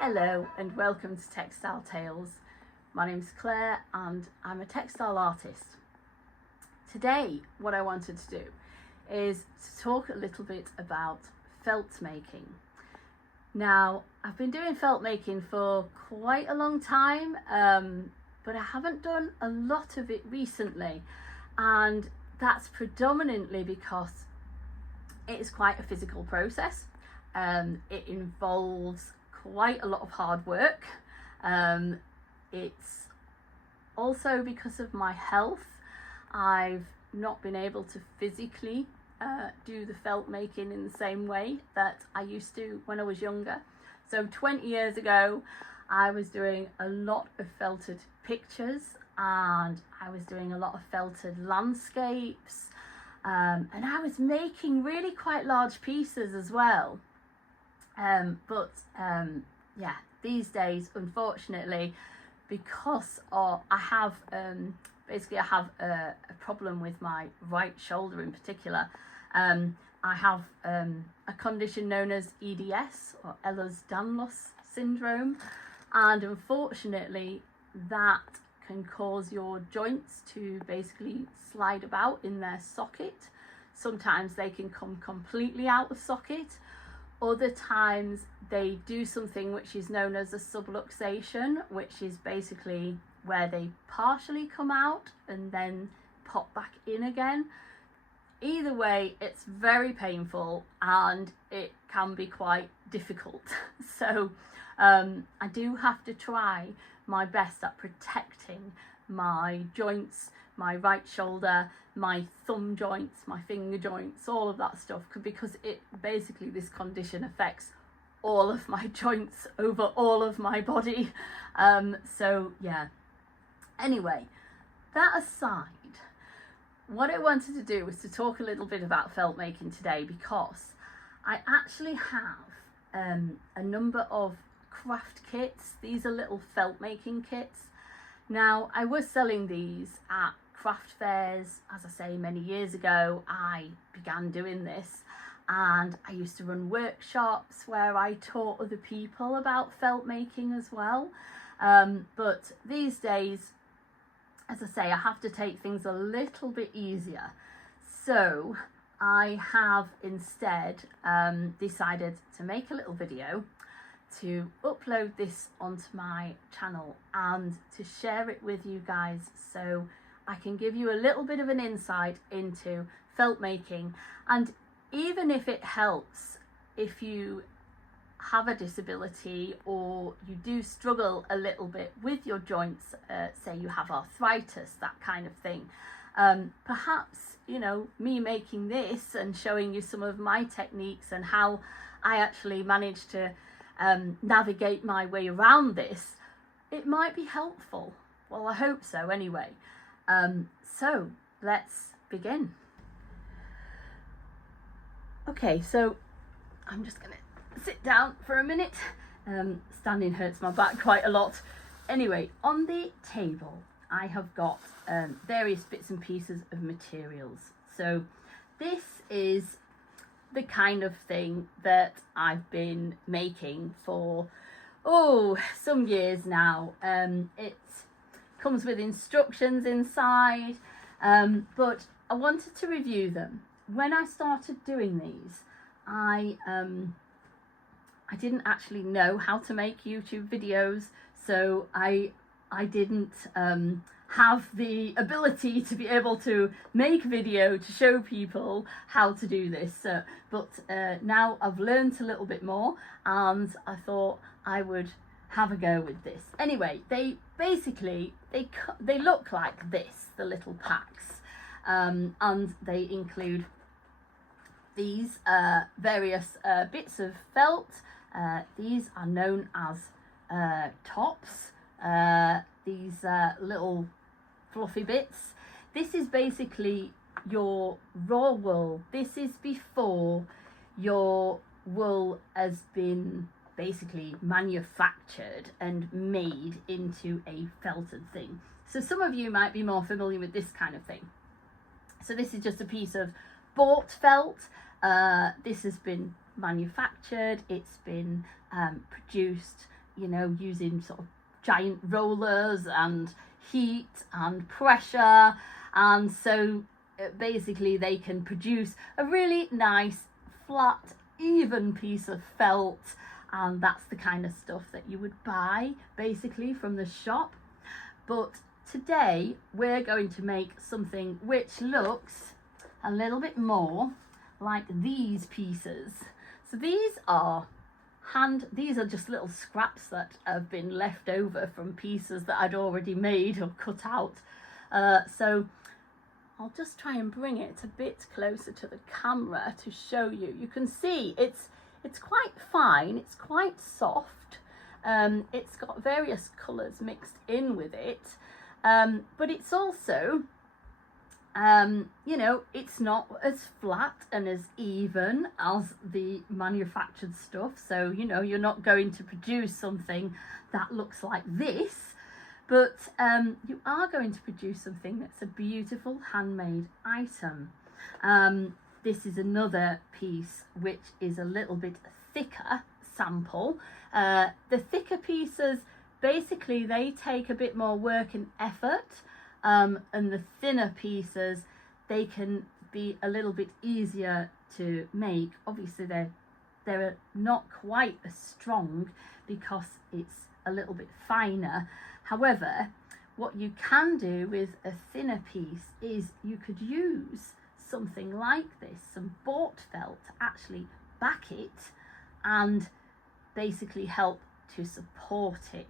Hello and welcome to Textile Tales. My name's Claire and I'm a textile artist. Today what I wanted to do is to talk a little bit about felt making. Now I've been doing felt making for quite a long time, but I haven't done a lot of it recently, and that's predominantly because it is quite a physical process. It involves quite a lot of hard work. It's also because of my health. I've not been able to physically do the felt making in the same way that I used to when I was younger. So 20 years ago I was doing a lot of felted pictures, and I was doing a lot of felted landscapes, and I was making really quite large pieces as well. Yeah, these days, unfortunately, because I have a problem with my right shoulder in particular. I have a condition known as EDS, or Ehlers-Danlos syndrome, and unfortunately that can cause your joints to basically slide about in their socket. Sometimes they can come completely out of socket. Other times they do something which is known as a subluxation, which is basically where they partially come out and then pop back in again. Either way, it's very painful and it can be quite difficult. So I do have to try my best at protecting my joints, my right shoulder, my thumb joints, my finger joints, all of that stuff, because it basically, this condition affects all of my joints over all of my body. So yeah, anyway, that aside, what I wanted to do was to talk a little bit about felt making today, because I actually have a number of craft kits. These are little felt making kits. Now, I was selling these at craft fairs, as I say, many years ago. I began doing this, and I used to run workshops where I taught other people about felt making as well. But these days, as I say, I have to take things a little bit easier. So I have instead decided to make a little video to upload this onto my channel and to share it with you guys, so I can give you a little bit of an insight into felt making. And even if it helps, if you have a disability or you do struggle a little bit with your joints, say you have arthritis, that kind of thing, perhaps, you know, me making this and showing you some of my techniques and how I actually managed to navigate my way around this, it might be helpful. Well, I hope so anyway. So let's begin. Okay, so I'm just gonna sit down for a minute. Standing hurts my back quite a lot. Anyway, on the table I have got various bits and pieces of materials. So this is the kind of thing that I've been making for some years now. It comes with instructions inside, but I wanted to review them. When I started doing these, I didn't actually know how to make YouTube videos, so I didn't have the ability to be able to make video to show people how to do this. But now I've learned a little bit more, and I thought I would have a go with this. Anyway, they basically they look like this, the little packs, and they include these various bits of felt. These are known as tops. These little fluffy bits. This is basically your raw wool. This is before your wool has been basically manufactured and made into a felted thing. So some of you might be more familiar with this kind of thing. So this is just a piece of bought felt. This has been manufactured, it's been produced you know, using sort of giant rollers and heat and pressure, and so basically they can produce a really nice flat even piece of felt, and that's the kind of stuff that you would buy basically from the shop. But today we're going to make something which looks a little bit more like these pieces. So these are just little scraps that have been left over from pieces that I'd already made or cut out. So I'll just try and bring it a bit closer to the camera to show you. You can see it's quite fine, it's quite soft, it's got various colours mixed in with it, but it's also, you know, it's not as flat and as even as the manufactured stuff. So, you know, you're not going to produce something that looks like this, but you are going to produce something that's a beautiful handmade item. This is another piece which is a little bit thicker sample. The thicker pieces, basically they take a bit more work and effort, and the thinner pieces, they can be a little bit easier to make. Obviously they're not quite as strong because it's a little bit finer. However, what you can do with a thinner piece is you could use something like this, some bought felt, to actually back it and basically help to support it.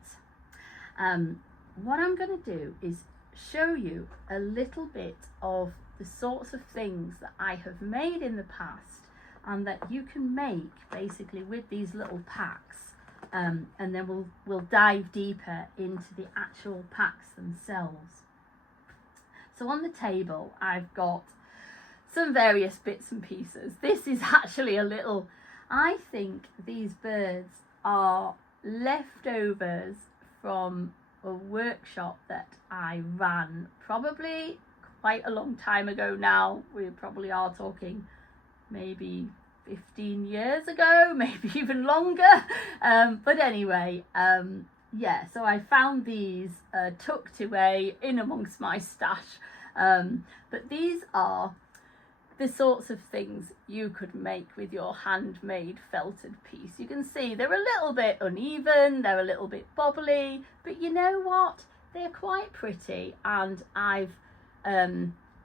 What I'm going to do is show you a little bit of the sorts of things that I have made in the past and that you can make basically with these little packs, and then we'll dive deeper into the actual packs themselves. So on the table I've got some various bits and pieces. This is actually a little, I think these birds are leftovers from a workshop that I ran probably quite a long time ago now. We probably are talking maybe 15 years ago, maybe even longer. But anyway, yeah, so I found these tucked away in amongst my stash. But these are the sorts of things you could make with your handmade felted piece. You can see they're a little bit uneven, they're a little bit bobbly, but you know what? They're quite pretty, and I've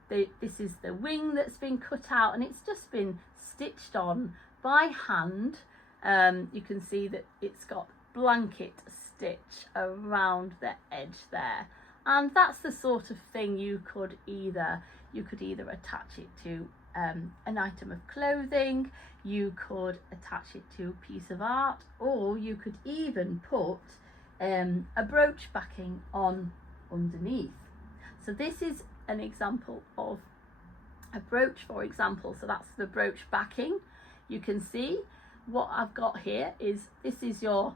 this is the wing that's been cut out and it's just been stitched on by hand. You can see that it's got blanket stitch around the edge there, and that's the sort of thing you could either attach it to an item of clothing, you could attach it to a piece of art, or you could even put a brooch backing on underneath. So this is an example of a brooch, for example. So that's the brooch backing. You can see what I've got here is this is your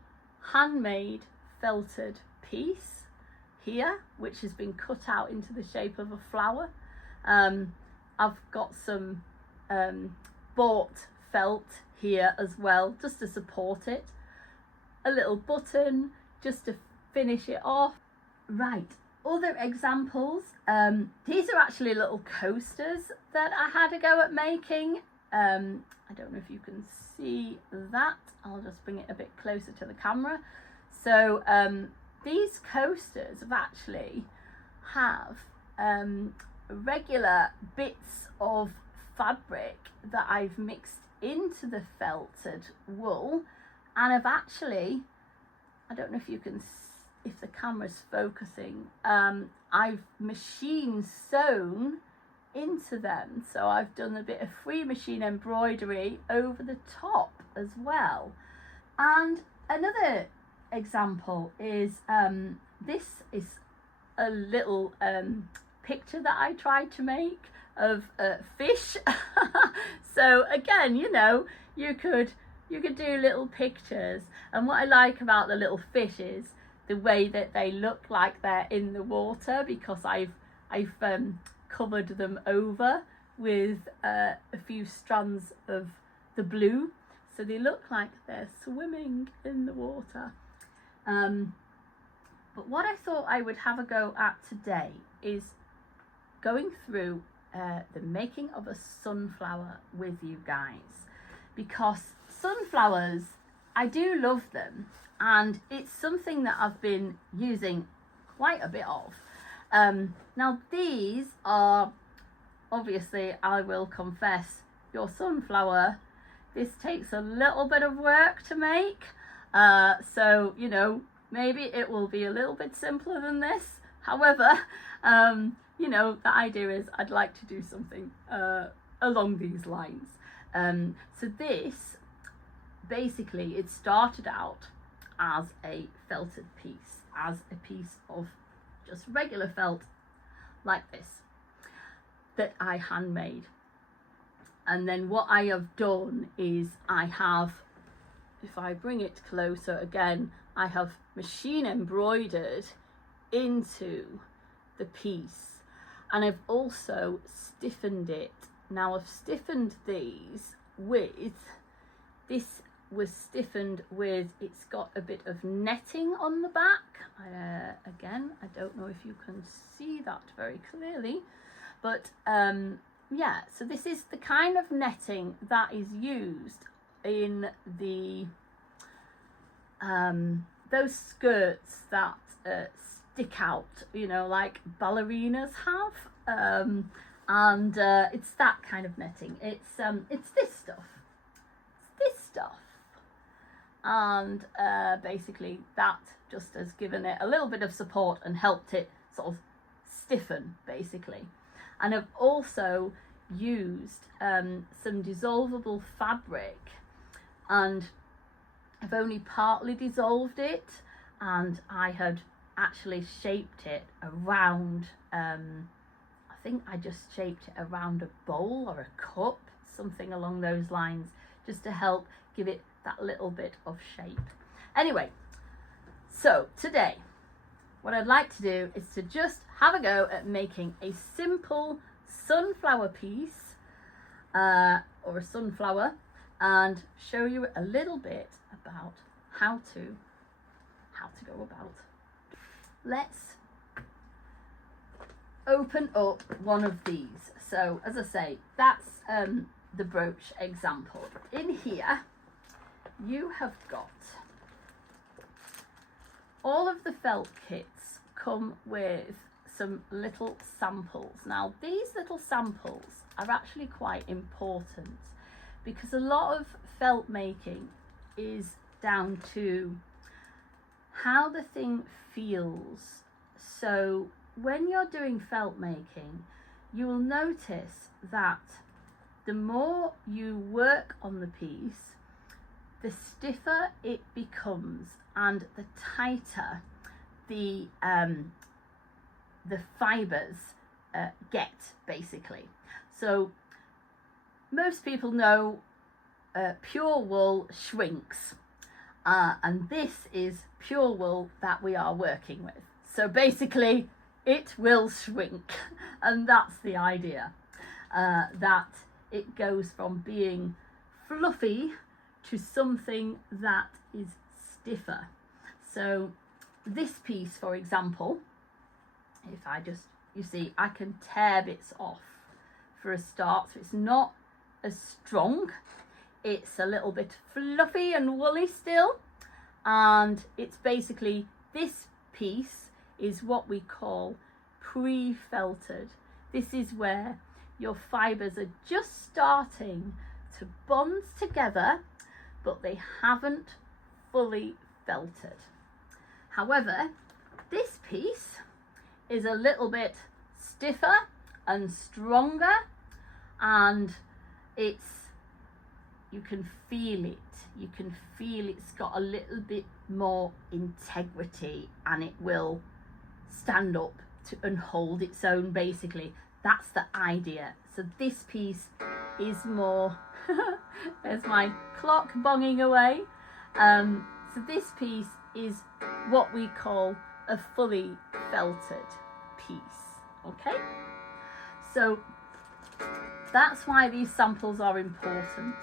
handmade felted piece here, which has been cut out into the shape of a flower. I've got some bought felt here as well, just to support it. A little button just to finish it off. Right, other examples. These are actually little coasters that I had a go at making. I don't know if you can see that. I'll just bring it a bit closer to the camera. So these coasters have regular bits of fabric that I've mixed into the felted wool, and I've actually, I don't know if you can, if the camera's focusing, I've machine sewn into them. So I've done a bit of free machine embroidery over the top as well. And another example is this is a little picture that I tried to make of fish. So again, you know, you could do little pictures, and what I like about the little fish is the way that they look like they're in the water, because I've covered them over with a few strands of the blue, so they look like they're swimming in the water. But what I thought I would have a go at today is going through the making of a sunflower with you guys, because sunflowers, I do love them, and it's something that I've been using quite a bit of. Now these are, obviously, I will confess, your sunflower. This takes a little bit of work to make, so you know, maybe it will be a little bit simpler than this. However, you know, the idea is I'd like to do something along these lines. So this, basically, it started out as a felted piece, as a piece of just regular felt like this, that I handmade. And then what I have done is I have, if I bring it closer again, I have machine embroidered into the piece, and I've also stiffened it. Now I've stiffened these with, this was stiffened with, it's got a bit of netting on the back. Again, I don't know if you can see that very clearly, but yeah, so this is the kind of netting that is used in the those skirts that stick out, you know, like ballerinas have, and it's that kind of netting. It's this stuff. It's this stuff, and basically that just has given it a little bit of support and helped it sort of stiffen, basically. And I've also used some dissolvable fabric, and I've only partly dissolved it, and I had actually shaped it around, I think I just shaped it around a bowl or a cup, something along those lines, just to help give it that little bit of shape. Anyway, so today what I'd like to do is to just have a go at making a simple sunflower piece, or a sunflower, and show you a little bit about how to go about. Let's open up one of these. So as I say, that's the brooch example. In here you have got all of the felt kits come with some little samples. Now these little samples are actually quite important, because a lot of felt making is down to how the thing feels. So when you're doing felt making, you will notice that the more you work on the piece, the stiffer it becomes and the tighter the fibers get, basically. So most people know pure wool shrinks, and this is pure wool that we are working with. So basically it will shrink, and that's the idea, that it goes from being fluffy to something that is stiffer. So this piece, for example, if I just, you see, I can tear bits off for a start, so it's not as strong. It's a little bit fluffy and woolly still, and it's basically, this piece is what we call pre-felted. This is where your fibres are just starting to bond together, but they haven't fully felted. However, this piece is a little bit stiffer and stronger, and it's, you can feel it. You can feel it's got a little bit more integrity, and it will stand up to and hold its own, basically. That's the idea. So this piece is more there's my clock bonging away. So this piece is what we call a fully felted piece. Okay, so that's why these samples are important.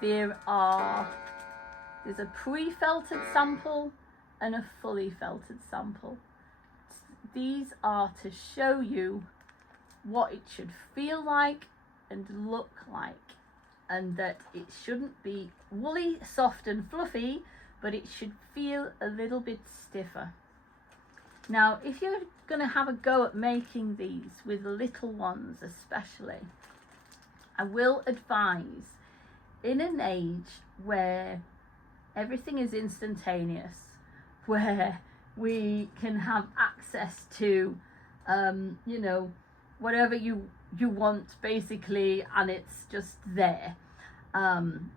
There's a pre-felted sample, and a fully felted sample. These are to show you what it should feel like and look like, and that it shouldn't be woolly, soft and fluffy, but it should feel a little bit stiffer. Now, if you're going to have a go at making these with little ones especially, I will advise, in an age where everything is instantaneous, where we can have access to you know, whatever you want basically, and it's just there,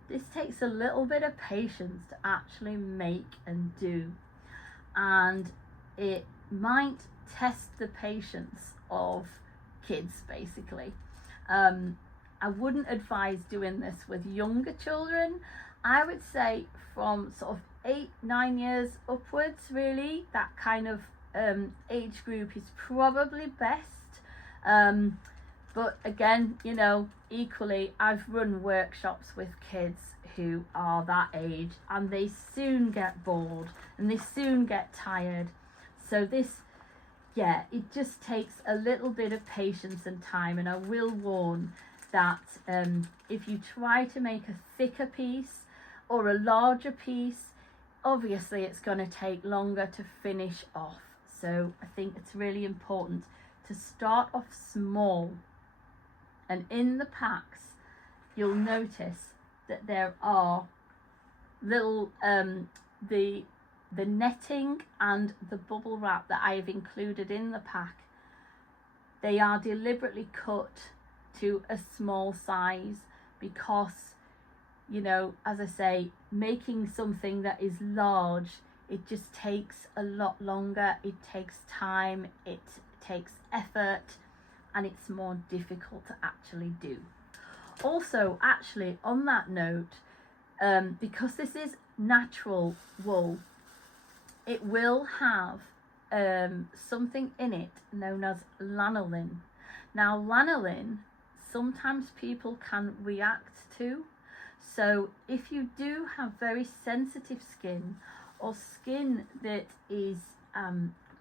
this takes a little bit of patience to actually make and do, and it might test the patience of kids basically. I wouldn't advise doing this with younger children. I would say from sort of 8-9 years upwards, really, that kind of age group is probably best. But again, you know, equally, I've run workshops with kids who are that age, and they soon get bored and they soon get tired. So this, yeah, it just takes a little bit of patience and time. And I will warn that if you try to make a thicker piece or a larger piece, obviously it's going to take longer to finish off. So I think it's really important to start off small. And in the packs, you'll notice that there are little the netting and the bubble wrap that I have included in the pack. They are deliberately cut to a small size because, you know, as I say, making something that is large, it just takes a lot longer. It takes time, it takes effort, and it's more difficult to actually do. Also, actually, on that note, because this is natural wool, it will have something in it known as lanolin. Now, lanolin, sometimes people can react to. So if you do have very sensitive skin, or skin that is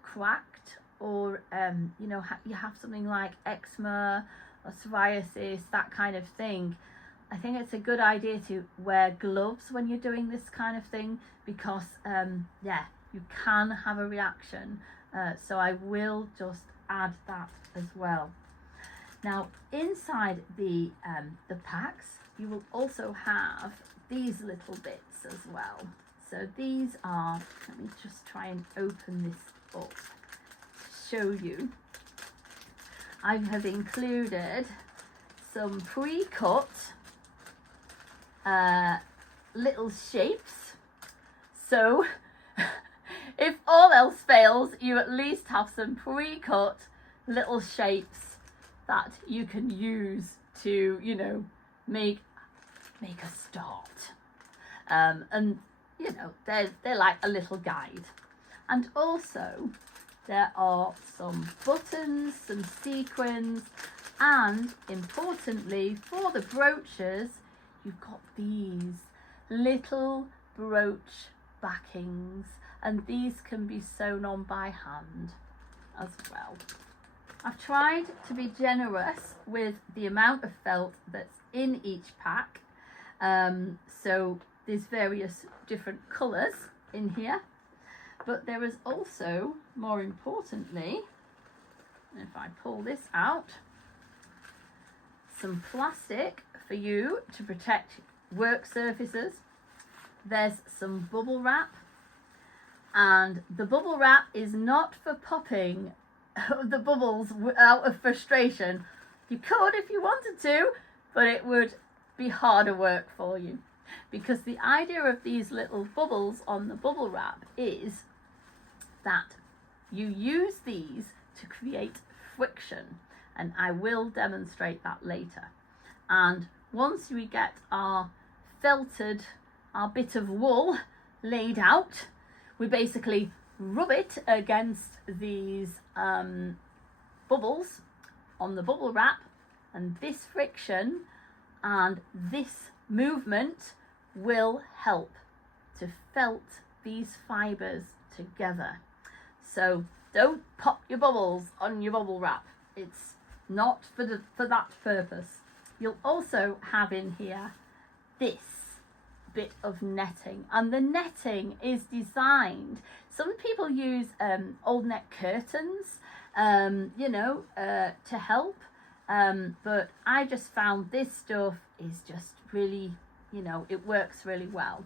cracked, or you know, you have something like eczema or psoriasis, that kind of thing, I think it's a good idea to wear gloves when you're doing this kind of thing, because yeah, you can have a reaction. So I will just add that as well. Now, inside the packs, you will also have these little bits as well. So these are, let me just try and open this up to show you. I have included some pre-cut little shapes. So if all else fails, you at least have some pre-cut little shapes that you can use to, you know, make a start. And you know, they're like a little guide. And also there are some buttons, some sequins, and importantly for the brooches, you've got these little brooch backings, and these can be sewn on by hand as well. I've tried to be generous with the amount of felt that's in each pack. So there's various different colours in here, but there is also, more importantly, if I pull this out, some plastic for you to protect work surfaces. There's some bubble wrap, and the bubble wrap is not for popping the bubbles out of frustration. You could if you wanted to, but it would be harder work for you, because the idea of these little bubbles on the bubble wrap is that you use these to create friction, and I will demonstrate that later. And once we get our bit of wool laid out, we basically rub it against these bubbles on the bubble wrap, and this friction and this movement will help to felt these fibres together. So don't pop your bubbles on your bubble wrap. It's not for that purpose. You'll also have in here this bit of netting, and the netting is designed, some people use old net curtains to help, but I just found this stuff is just really, it works really well,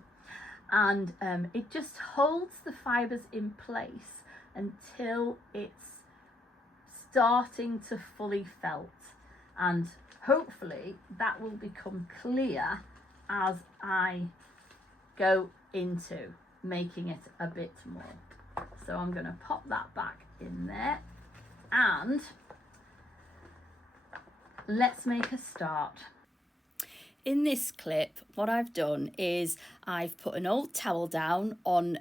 and it just holds the fibers in place until it's starting to fully felt, and hopefully that will become clear as I go into making it a bit more. So I'm going to pop that back in there, and let's make a start. In this clip, what I've done is I've put an old towel down on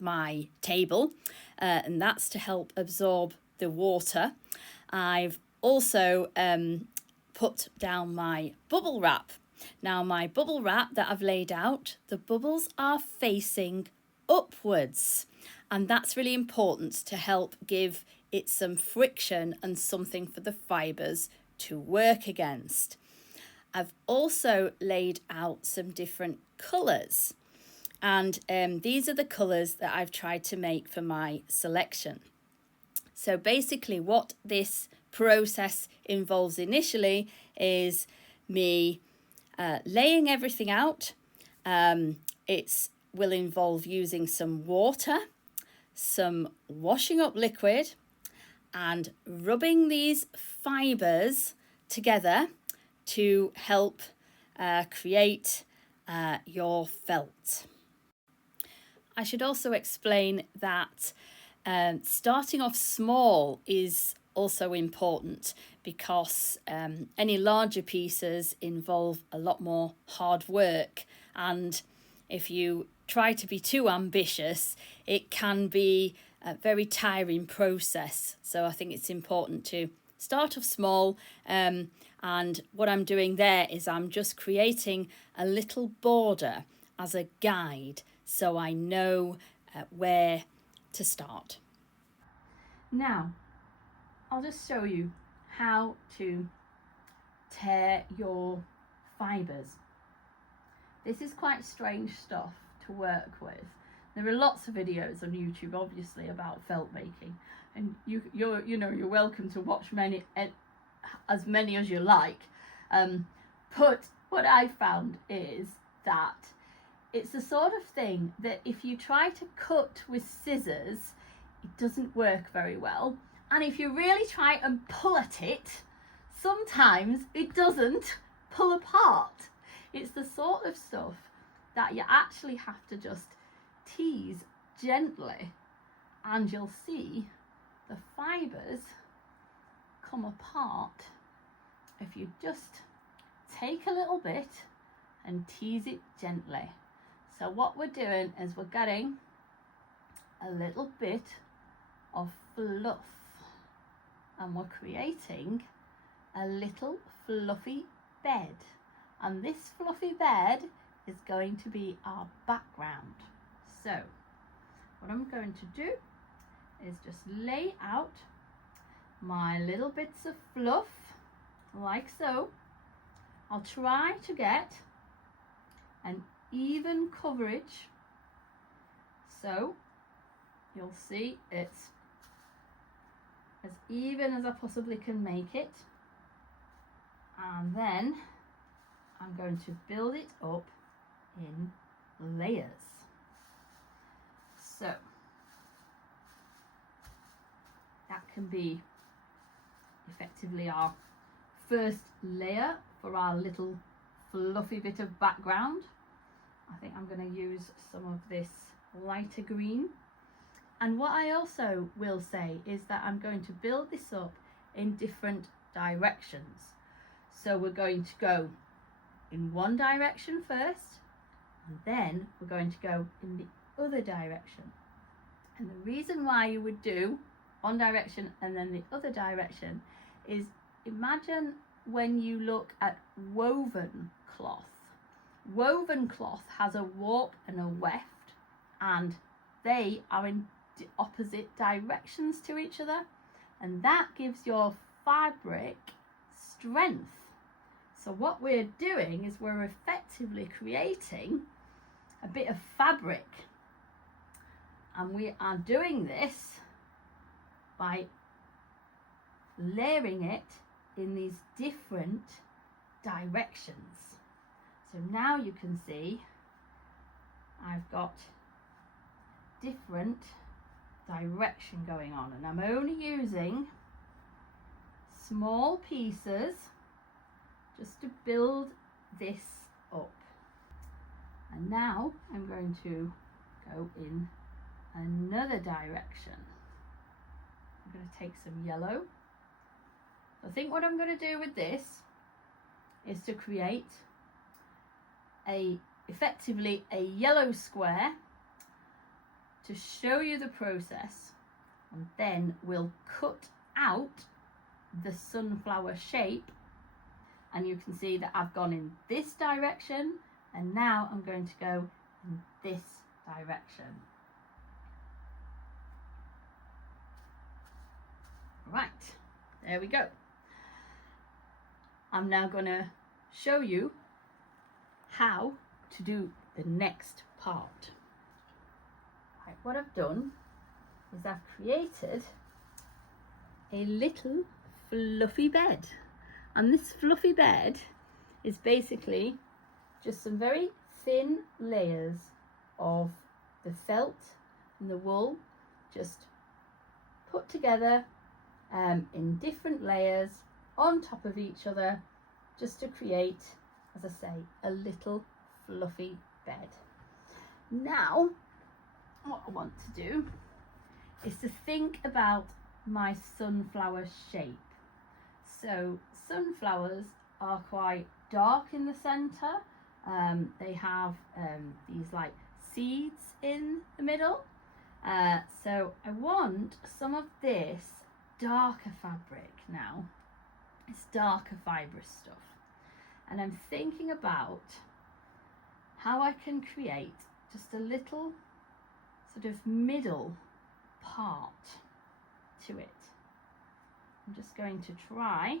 my table, and that's to help absorb the water. I've also put down my bubble wrap. Now my bubble wrap that I've laid out, the bubbles are facing upwards, and that's really important to help give it some friction and something for the fibres to work against. I've also laid out some different colours, and these are the colours that I've tried to make for my selection. So basically what this process involves initially is me laying everything out. It will involve using some water, some washing up liquid, and rubbing these fibres together to help create your felt. I should also explain that starting off small is also important, because any larger pieces involve a lot more hard work, and if you try to be too ambitious, it can be a very tiring process. So I think it's important to start off small, and what I'm doing there is I'm just creating a little border as a guide, so I know where to start. Now I'll just show you how to tear your fibres. This is quite strange stuff to work with. There are lots of videos on YouTube, obviously, about felt making, and you're welcome to watch as many as you like. But what I found is that it's the sort of thing that if you try to cut with scissors, it doesn't work very well. And if you really try and pull at it, sometimes it doesn't pull apart. It's the sort of stuff that you actually have to just tease gently, and you'll see the fibres come apart if you just take a little bit and tease it gently. So what we're doing is we're getting a little bit of fluff, and we're creating a little fluffy bed, and this fluffy bed is going to be our background. So what I'm going to do is just lay out my little bits of fluff like so. I'll try to get an even coverage, so you'll see it's as even as I possibly can make it, and then I'm going to build it up in layers. So that can be effectively our first layer for our little fluffy bit of background. I think I'm going to use some of this lighter green. And what I also will say is that I'm going to build this up in different directions. So we're going to go in one direction first, and then we're going to go in the other direction. And the reason why you would do one direction and then the other direction is, imagine when you look at woven cloth. Woven cloth has a warp and a weft, and they are in opposite directions to each other, and that gives your fabric strength. So what we're doing is we're effectively creating a bit of fabric, and we are doing this by layering it in these different directions. So now you can see I've got different direction going on, and I'm only using small pieces just to build this up. And now I'm going to go in another direction. I'm going to take some yellow. I think what I'm going to do with this is to create effectively a yellow square to show you the process, and then we'll cut out the sunflower shape, and you can see that I've gone in this direction, and now I'm going to go in this direction. Right, there we go. I'm now going to show you how to do the next part. Right, what I've done is I've created a little fluffy bed, and this fluffy bed is basically just some very thin layers of the felt and the wool just put together in different layers on top of each other, just to create, as I say, a little fluffy bed. Now what I want to do is to think about my sunflower shape. So sunflowers are quite dark in the center. They have these like seeds in the middle. So I want some of this darker fabric now. It's darker fibrous stuff. And I'm thinking about how I can create just a little sort of middle part to it. I'm just going to try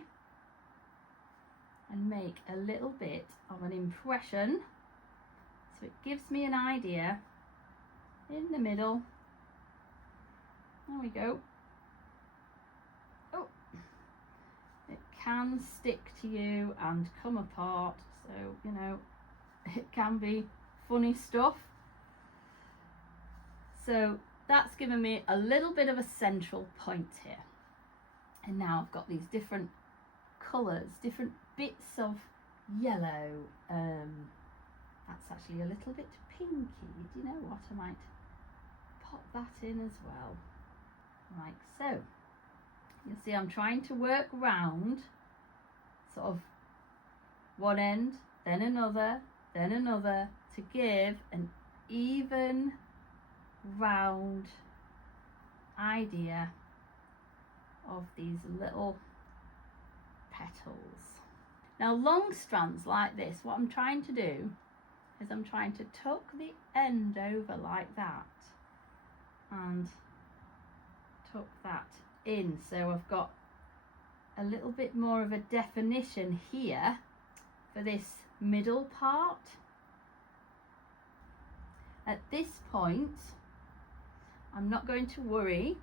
and make a little bit of an impression so it gives me an idea in the middle. There we go. Oh, it can stick to you and come apart, so you know it can be funny stuff. So that's given me a little bit of a central point here. And now I've got these different colours, different bits of yellow. That's actually a little bit pinky. Do you know what? I might pop that in as well, like so. You see I'm trying to work round sort of one end, then another, to give an even round idea of these little petals. Now long strands like this, what I'm trying to do is I'm trying to tuck the end over like that and tuck that in, so I've got a little bit more of a definition here for this middle part. At this point I'm not going to worry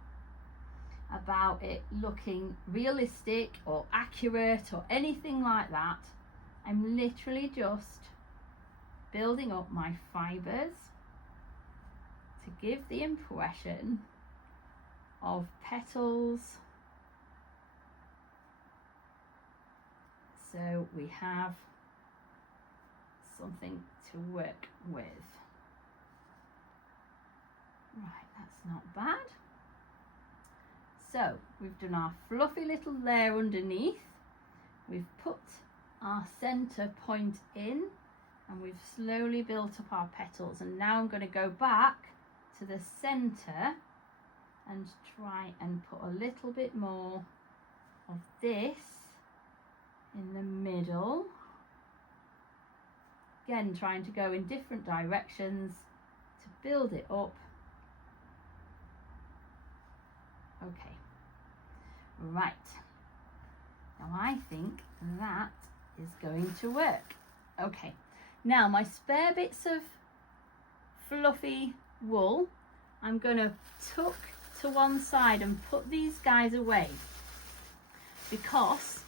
about it looking realistic or accurate or anything like that. I'm literally just building up my fibres to give the impression of petals. So we have something to work with. Right, that's not bad. So we've done our fluffy little layer underneath, we've put our centre point in, and we've slowly built up our petals, and now I'm going to go back to the centre and try and put a little bit more of this in the middle. Again, trying to go in different directions to build it up. Okay, right. Now I think that is going to work. Okay, now my spare bits of fluffy wool, I'm going to tuck to one side and put these guys away, because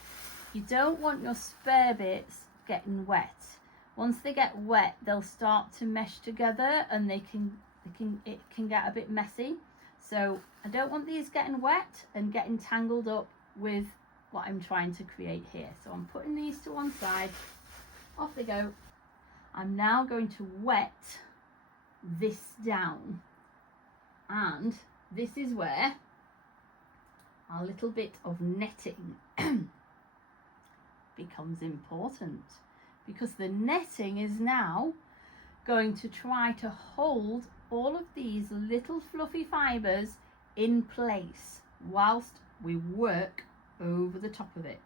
you don't want your spare bits getting wet. Once they get wet, they'll start to mesh together and it can get a bit messy. So I don't want these getting wet and getting tangled up with what I'm trying to create here. So I'm putting these to one side. Off they go. I'm now going to wet this down, and this is where our little bit of netting becomes important, because the netting is now going to try to hold all of these little fluffy fibres in place whilst we work over the top of it.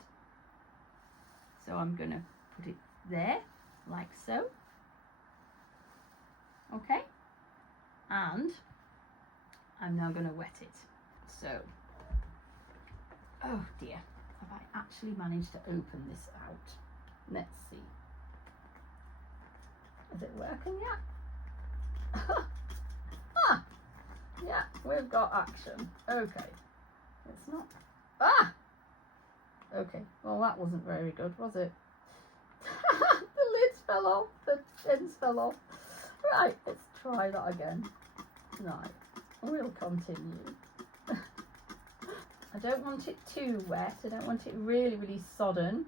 So I'm going to put it there like so. Okay, and I'm now going to wet it. So, oh dear, have I actually managed to open this out? Let's see. Is it working yet? Ah, yeah, we've got action. Okay, it's not. Ah, okay. Well, that wasn't very good, was it? The lids fell off. The pins fell off. Right, let's try that again. Right, we'll continue. I don't want it too wet. I don't want it really, really sodden.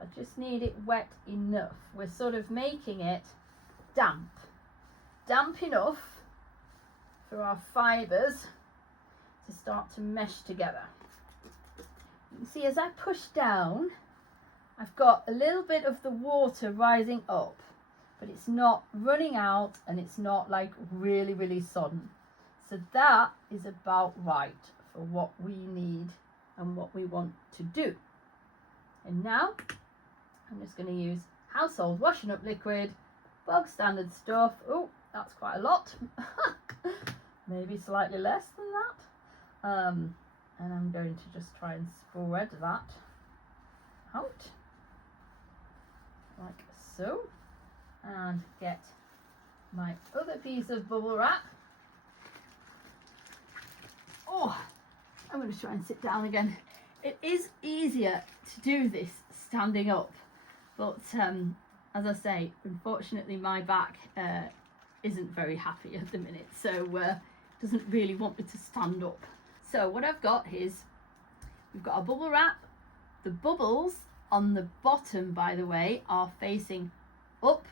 I just need it wet enough. We're sort of making it damp. Damp enough for our fibres to start to mesh together. You can see as I push down, I've got a little bit of the water rising up, but it's not running out and it's not like really, really sodden. So that is about right for what we need and what we want to do. And now I'm just going to use household washing up liquid, bog standard stuff. Oh, that's quite a lot. Maybe slightly less than that. And I'm going to just try and spread that out like so, and get my other piece of bubble wrap. Oh, I'm going to try and sit down again. It is easier to do this standing up, but as I say, unfortunately my back isn't very happy at the minute, so doesn't really want me to stand up. So what I've got is, we've got a bubble wrap. The bubbles on the bottom, by the way, are facing up,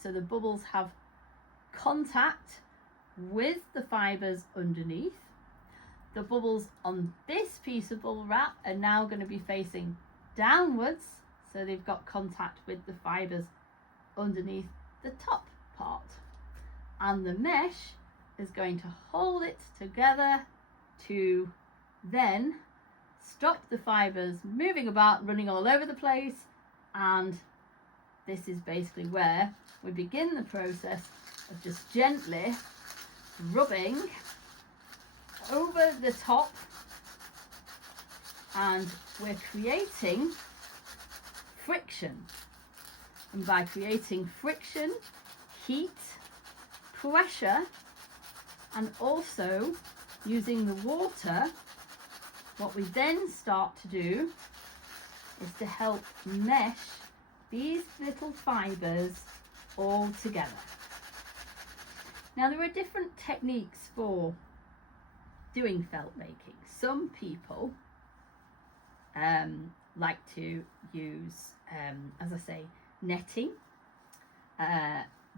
so the bubbles have contact with the fibres underneath. The bubbles on this piece of bubble wrap are now going to be facing downwards, so they've got contact with the fibres underneath the top part. And the mesh is going to hold it together to then stop the fibres moving about, running all over the place. And this is basically where we begin the process of just gently rubbing over the top, and we're creating friction. And by creating friction, heat, pressure, and also using the water, what we then start to do is to help mesh these little fibres all together. Now, there are different techniques for doing felt making. Some people like to use, as I say, netting,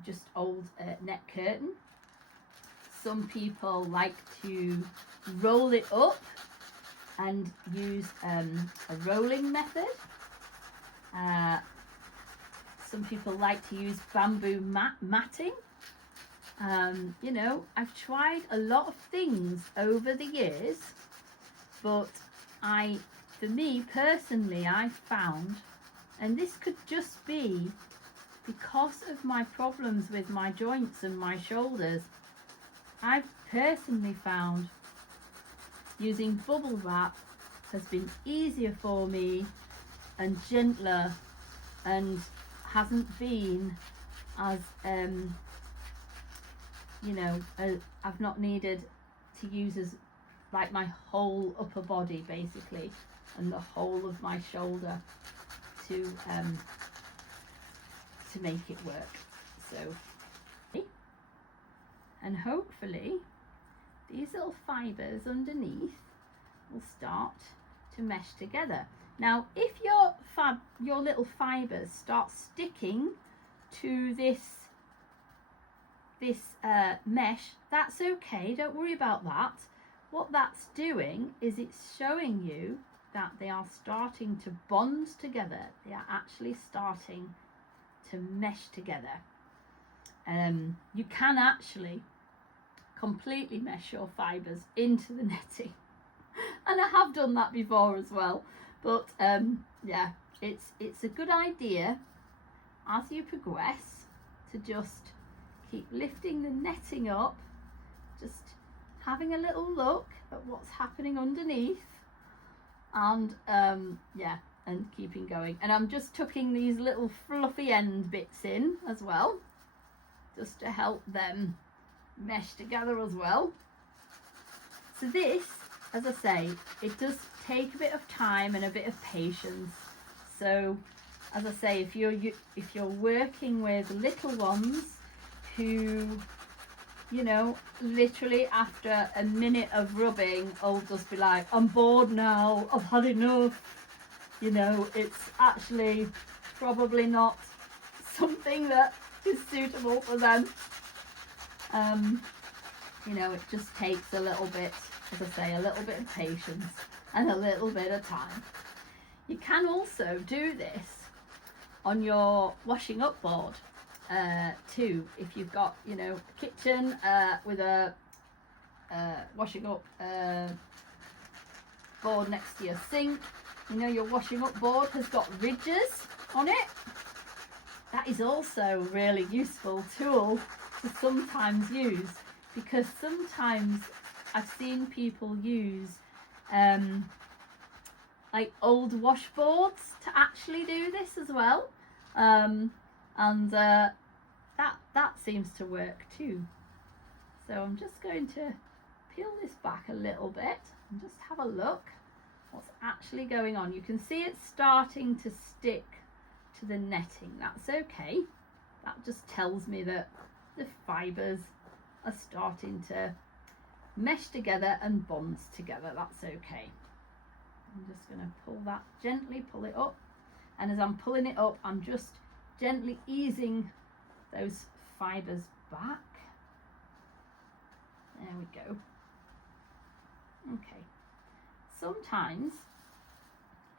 just old net curtain. Some people like to roll it up and use a rolling method. Some people like to use bamboo matting. You know, I've tried a lot of things over the years, but for me personally, I found, and this could just be because of my problems with my joints and my shoulders, I've personally found using bubble wrap has been easier for me and gentler, and hasn't been as I've not needed to use as like my whole upper body basically, and the whole of my shoulder to make it work. So, and hopefully these little fibers underneath will start to mesh together. Now, if your little fibers start sticking to this mesh, that's okay, don't worry about that. What that's doing is it's showing you that they are starting to bond together. They are actually starting to mesh together. You can actually completely mesh your fibers into the netting, and I have done that before as well. But yeah, it's a good idea as you progress to just keep lifting the netting up, just having a little look at what's happening underneath, and yeah, and keeping going. And I'm just tucking these little fluffy end bits in as well, just to help them mesh together as well. So this, as I say, it does take a bit of time and a bit of patience. So as I say, if you're working with little ones who, you know, literally after a minute of rubbing, I'll just be like, I'm bored now, I've had enough. You know, it's actually probably not something that is suitable for them. You know, it just takes a little bit, as I say, a little bit of patience and a little bit of time. You can also do this on your washing up board too. If you've got, you know, a kitchen with a washing up board next to your sink, you know, your washing up board has got ridges on it. That is also a really useful tool to sometimes use, because sometimes I've seen people use like old washboards to actually do this as well, and that seems to work too. So I'm just going to peel this back a little bit and just have a look what's actually going on. You can see it's starting to stick to the netting. That's okay. That just tells me that the fibers are starting to mesh together and bond together. That's okay. I'm just going to pull that gently, pull it up, and as I'm pulling it up, I'm just gently easing those fibers back. There we go. Okay. Sometimes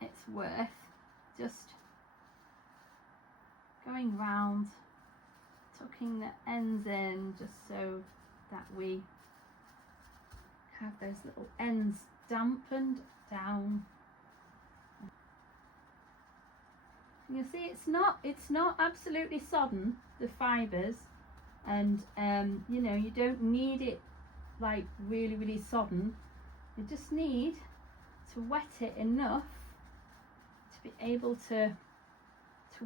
it's worth just going round, tucking the ends in, just so that we have those little ends dampened down. You see, it's not absolutely sodden, the fibres, and you know, you don't need it like really sodden. You just need to wet it enough to be able to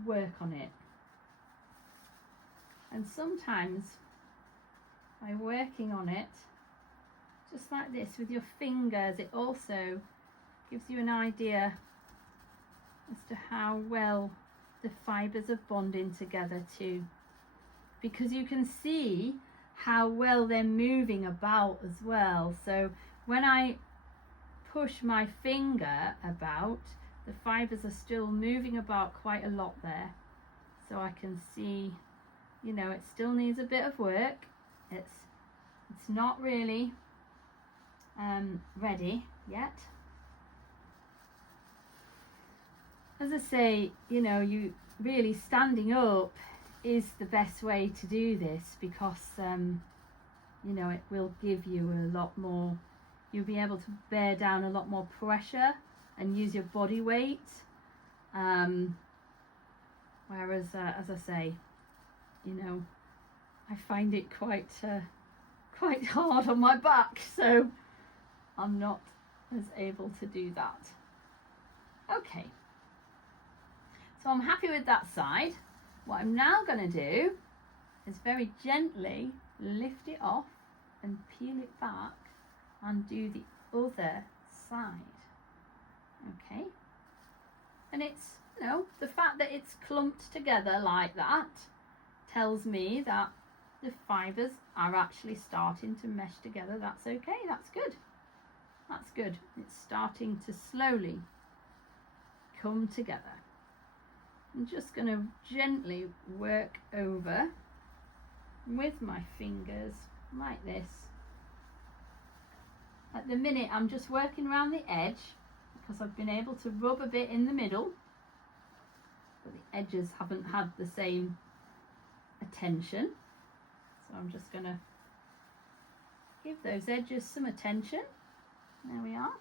work on it. And sometimes by working on it just like this with your fingers, it also gives you an idea as to how well the fibres are bonding together too, because you can see how well they're moving about as well. So when I push my finger about, the fibres are still moving about quite a lot there. So I can see, you know, it still needs a bit of work. It's not really ready yet. As I say, you know, you really standing up is the best way to do this, because you know, it will give you a lot more, you'll be able to bear down a lot more pressure and use your body weight, whereas as I say, you know, I find it quite hard on my back, so I'm not was able to do that. Okay, so I'm happy with that side. What I'm now going to do is very gently lift it off and peel it back and do the other side. Okay, and it's, you know, the fact that it's clumped together like that tells me that the fibres are actually starting to mesh together. That's okay, that's good. That's good. It's starting to slowly come together. I'm just going to gently work over with my fingers like this. At the minute I'm just working around the edge because I've been able to rub a bit in the middle, but the edges haven't had the same attention. So I'm just going to give those edges some attention. There we are.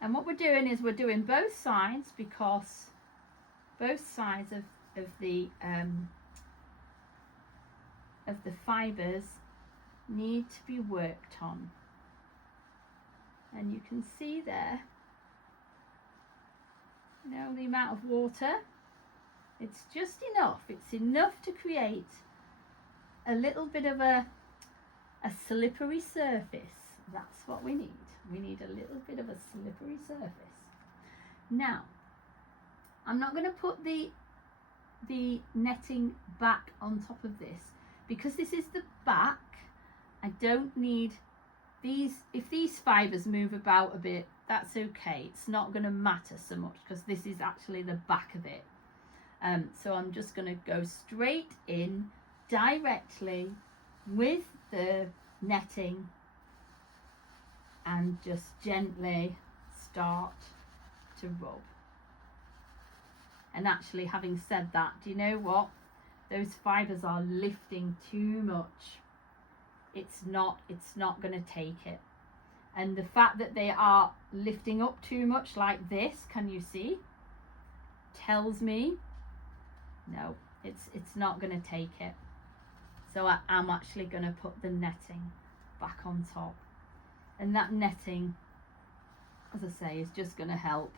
And what we're doing is we're doing both sides because both sides of the fibres need to be worked on. And you can see there, you know, the amount of water. It's just enough. It's enough to create a little bit of a slippery surface. That's what we need. We need a little bit of a slippery surface. Now, I'm not going to put the netting back on top of this because this is the back. I don't need these. If these fibres move about a bit, that's okay. It's not going to matter so much because this is actually the back of it. So I'm just going to go straight in directly with the netting and just gently start to rub. And actually, having said that, do you know what? Those fibres are lifting too much. It's not going to take it. And the fact that they are lifting up too much like this, can you see? Tells me, no, it's not going to take it. So I'm actually going to put the netting back on top. And that netting, as I say, is just going to help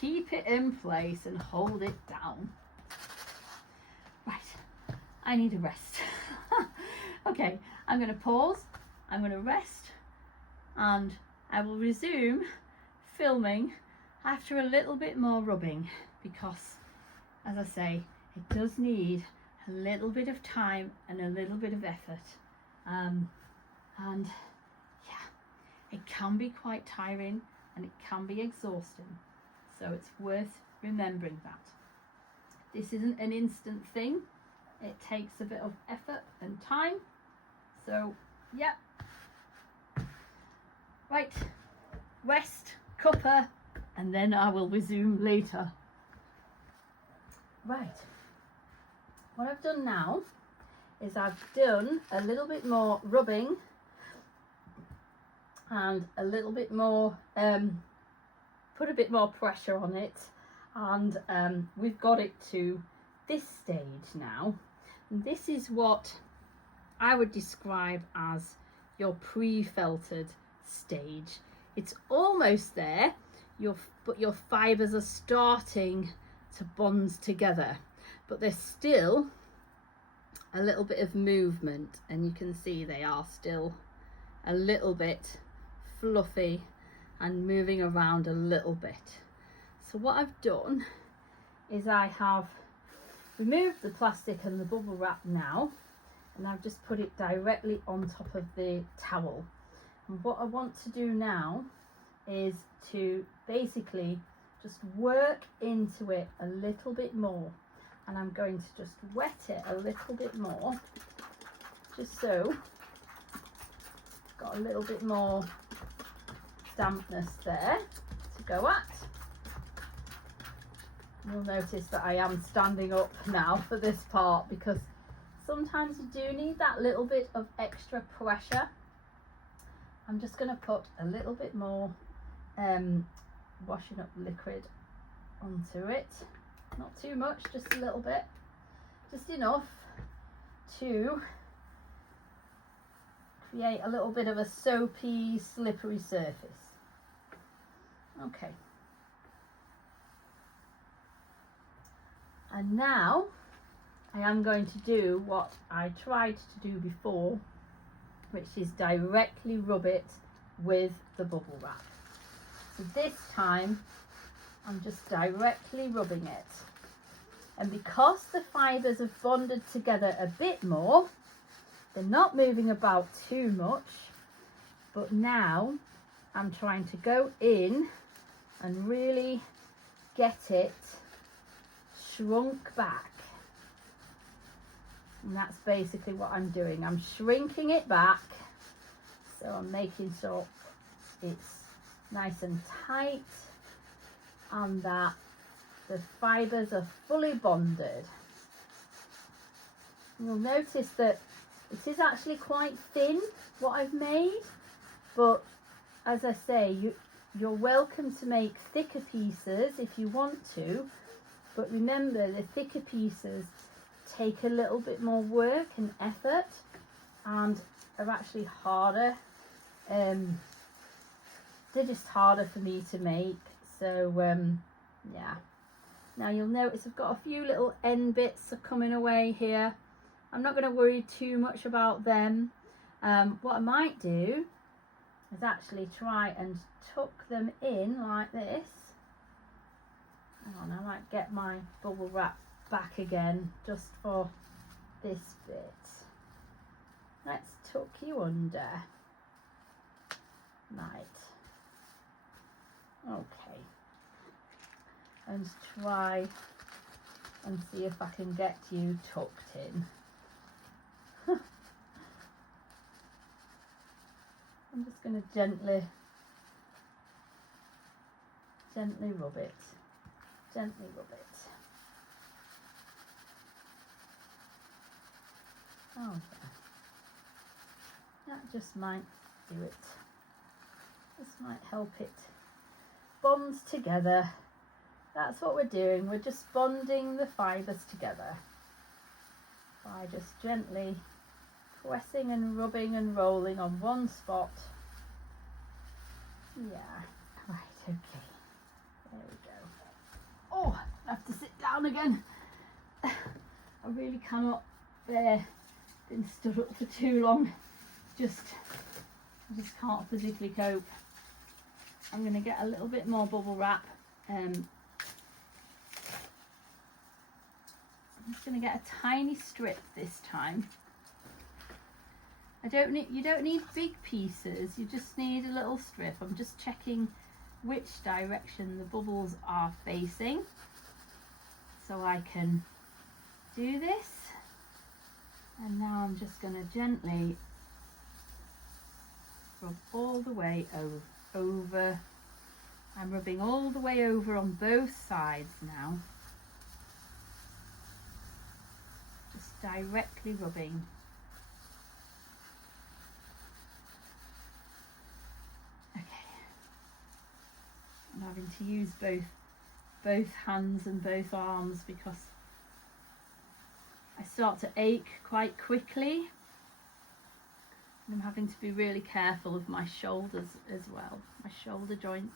keep it in place and hold it down. Right, I need a rest. Okay, I'm going to pause, I'm going to rest, and I will resume filming after a little bit more rubbing because, as I say, it does need a little bit of time and a little bit of effort. And yeah, it can be quite tiring and it can be exhausting. So it's worth remembering that. This isn't an instant thing. It takes a bit of effort and time. So, yeah. Right, rest, cuppa, and then I will resume later. Right, what I've done now is I've done a little bit more rubbing and a little bit more, put a bit more pressure on it, and we've got it to this stage now. And this is what I would describe as your pre-felted stage. It's almost there, but your fibres are starting to bond together, but there's still a little bit of movement, and you can see they are still a little bit fluffy and moving around a little bit. So what I've done is I have removed the plastic and the bubble wrap now, and I've just put it directly on top of the towel. And what I want to do now is to basically just work into it a little bit more, and I'm going to just wet it a little bit more, just so it's got a little bit more dampness there to go at. You'll notice that I am standing up now for this part because sometimes you do need that little bit of extra pressure. I'm just going to put a little bit more washing up liquid onto it. Not too much, just a little bit. Just enough to create a little bit of a soapy, slippery surface. Okay. And now I am going to do what I tried to do before, which is directly rub it with the bubble wrap. So this time I'm just directly rubbing it. And because the fibres have bonded together a bit more, they're not moving about too much, but now I'm trying to go in and really get it shrunk back. And that's basically what I'm doing. I'm shrinking it back, so I'm making sure it's nice and tight and that the fibres are fully bonded. You'll notice that it is actually quite thin, what I've made, but as I say, you're welcome to make thicker pieces if you want to, but remember the thicker pieces take a little bit more work and effort and are actually harder. They're just harder for me to make, so yeah. Now you'll notice I've got a few little end bits are coming away here. I'm not going to worry too much about them. What I might do is actually try and tuck them in like this. Hang on, I might get my bubble wrap back again just for this bit. Let's tuck you under. Right. Okay. And try and see if I can get you tucked in. I'm just going to gently rub it. Gently rub it. Oh, yeah. That just might do it. This might help it bond together. That's what we're doing. We're just bonding the fibres together by just gently pressing and rubbing and rolling on one spot. Yeah, right, okay. There we go. Oh, I have to sit down again. I really cannot bear being stood up for too long. I just can't physically cope. I'm going to get a little bit more bubble wrap. I'm just going to get a tiny strip this time. You don't need big pieces, you just need a little strip. I'm just checking which direction the bubbles are facing so I can do this. And now I'm just going to gently rub all the way over. I'm rubbing all the way over on both sides now. Just directly rubbing. I'm having to use both hands and both arms because I start to ache quite quickly. And I'm having to be really careful of my shoulders as well, my shoulder joints.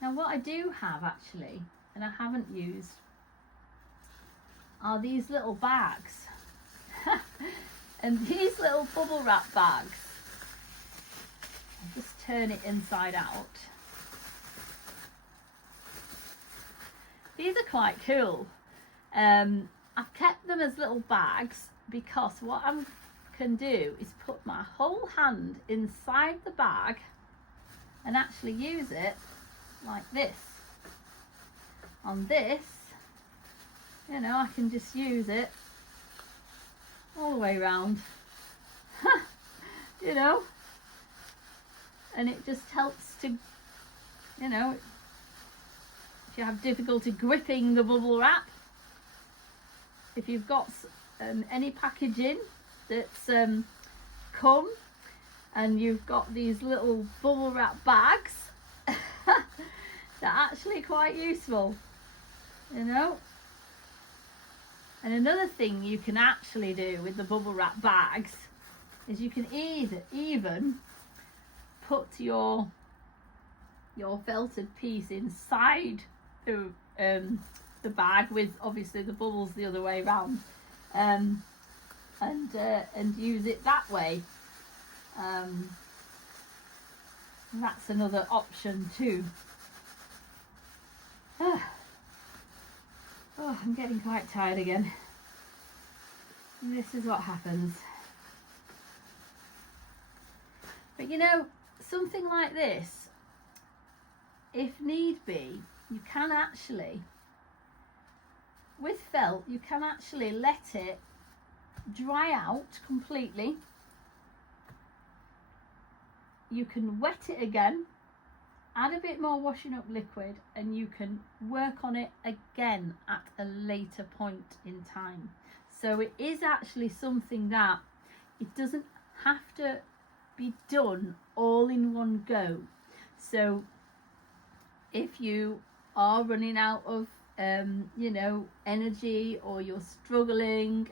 Now what I do have actually, and I haven't used, are these little bags. And these little bubble wrap bags, I'll just turn it inside out. These are quite cool. I've kept them as little bags because what I can do is put my whole hand inside the bag and actually use it like this. On this, you know, I can just use it all the way around. You know, and it just helps to, you know, if you have difficulty gripping the bubble wrap, if you've got any packaging that's come and you've got these little bubble wrap bags, they're actually quite useful, you know. And another thing you can actually do with the bubble wrap bags is you can even put your felted piece inside the bag with obviously the bubbles the other way around, and use it that way. And that's another option too. Oh, I'm getting quite tired again. This is what happens. But you know, something like this, if need be, you can actually, with felt, you can actually let it dry out completely. You can wet it again, add a bit more washing up liquid, and you can work on it again at a later point in time. So it is actually something that it doesn't have to be done all in one go. So if you are running out of you know, energy, or you're struggling,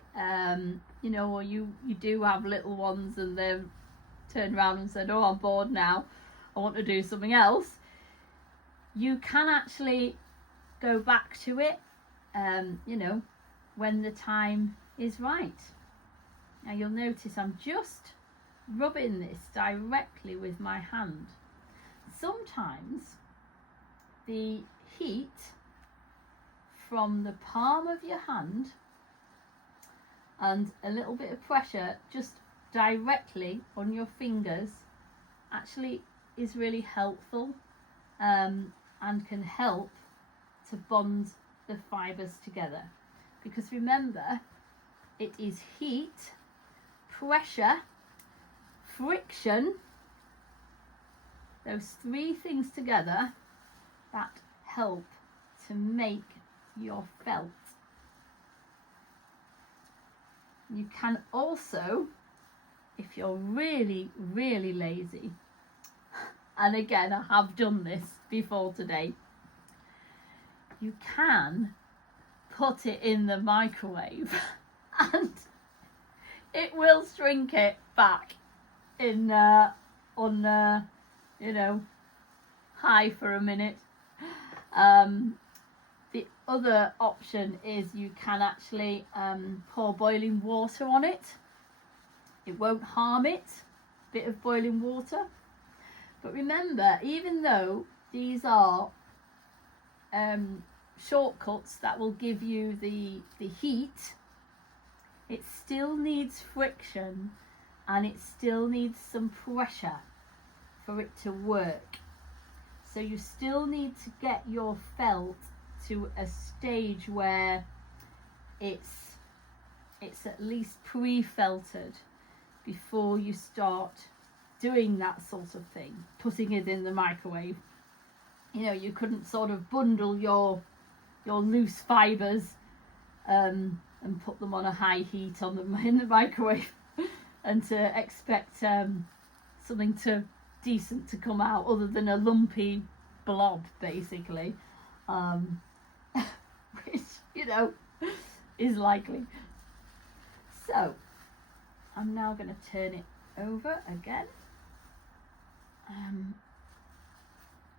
you know, or you do have little ones and they've turned around and said, oh, I'm bored now, I want to do something else, you can actually go back to it, you know, when the time is right. Now you'll notice I'm just rubbing this directly with my hand. Sometimes the heat from the palm of your hand and a little bit of pressure just directly on your fingers actually is really helpful, and can help to bond the fibres together. Because remember, it is heat, pressure, friction, those three things together that help to make your felt. You can also, if you're really lazy, and again I have done this before today, you can put it in the microwave and it will shrink it back in on you know, high for a minute. The other option is you can actually pour boiling water on it. It won't harm it, bit of boiling water. But remember, even though these are shortcuts that will give you the heat, it still needs friction and it still needs some pressure for it to work. So you still need to get your felt to a stage where it's at least pre-felted before you start doing that sort of thing, putting it in the microwave. You know, you couldn't sort of bundle your loose fibres and put them on a high heat on them in the microwave and to expect something decent to come out other than a lumpy blob, basically, which, you know, is likely. So I'm now going to turn it over again.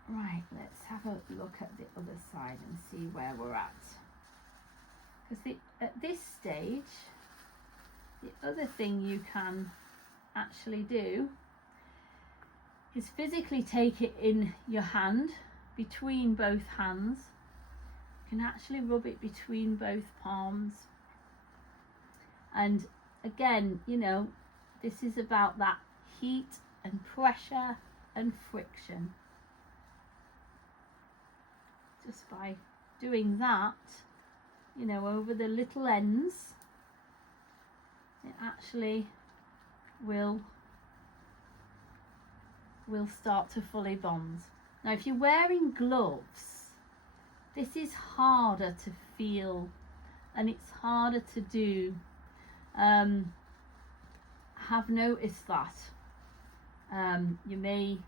Right, let's have a look at the other side and see where we're at. Because at this stage, the other thing you can actually do is physically take it in your hand, between both hands. You can actually rub it between both palms. And again, you know, this is about that heat and pressure and friction. Just by doing that, you know, over the little ends, it actually will start to fully bond. Now if you're wearing gloves, this is harder to feel and it's harder to do. Have noticed that. You may